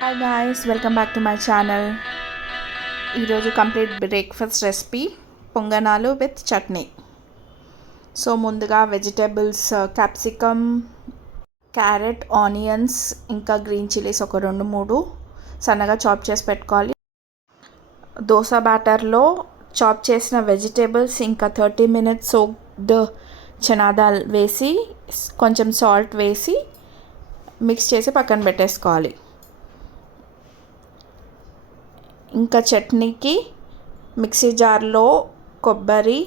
Hi guys, welcome back to my channel. ఈరోజు complete breakfast recipe పొంగనాలు with chutney. So ముందుగా vegetables capsicum, carrot, onions ఇంకా green chillies ఒక 2-3 సన్నగా చాప్ చేసి పెట్టుకోవాలి. దోశ బ్యాటర్లో చాప్ చేసిన వెజిటేబుల్స్ ఇంకా 30 minutes సోక్డ్ చనా దాల్ వేసి కొంచెం సాల్ట్ వేసి మిక్స్ చేసి పక్కన పెట్టేసుకోవాలి. ఇంకా చట్నీకి మిక్సీ జార్లో కొబ్బరి,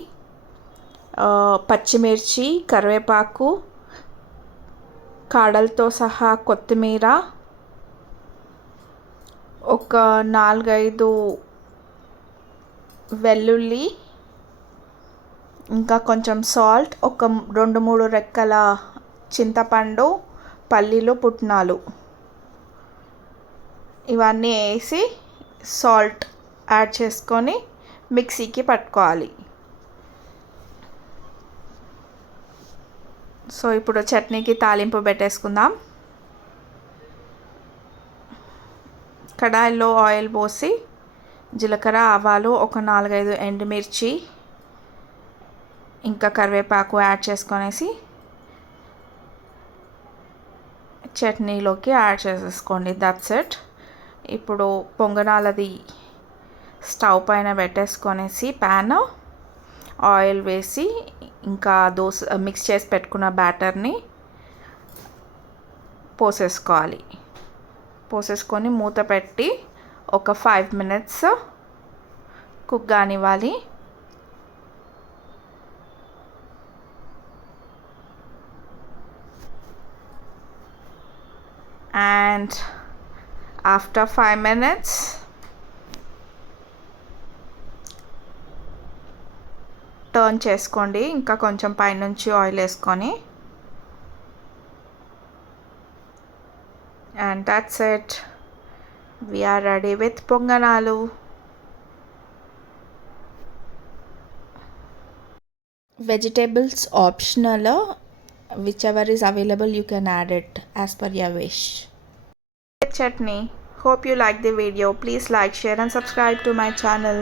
పచ్చిమిర్చి, కరివేపాకు, కాడలతో సహా కొత్తిమీర, ఒక 4-5 వెల్లుల్లి, ఇంకా కొంచెం సాల్ట్, ఒక 2-3 రెక్కల చింతపండు, పల్లీలు, పుట్నాలు ఇవన్నీ వేసి సాల్ట్ యాడ్ చేసుకొని మిక్సీకి పట్టుకోవాలి. సో ఇప్పుడు చట్నీకి తాలింపు పెట్టేసుకుందాం. కడాయిలో ఆయిల్ పోసి జీలకర్ర, ఆవాలు, ఒక 4-5 ఎండుమిర్చి ఇంకా కరివేపాకు యాడ్ చేసుకొనేసి చట్నీలోకి యాడ్ చేసేసుకోండి. That's it. ఇప్పుడు పొంగనాలది స్టవ్ పైన పెట్టేసుకొనేసి ప్యాన్ ఆయిల్ వేసి ఇంకా దోశ మిక్స్ చేసి పెట్టుకున్న బ్యాటర్ని పోసేసుకొని మూత పెట్టి ఒక 5 minutes కుక్ కానివ్వాలి. అండ్ ఆఫ్టర్ 5 minutes టర్న్ చేసుకోండి. ఇంకా కొంచెం పైనుంచి ఆయిల్ వేసుకొని. And that's it. we are ready with పొంగనాలు. Vegetables optional, whichever is available you can add it as per your wish. Chutney. Hope you like the video. Please like, share and subscribe to my channel.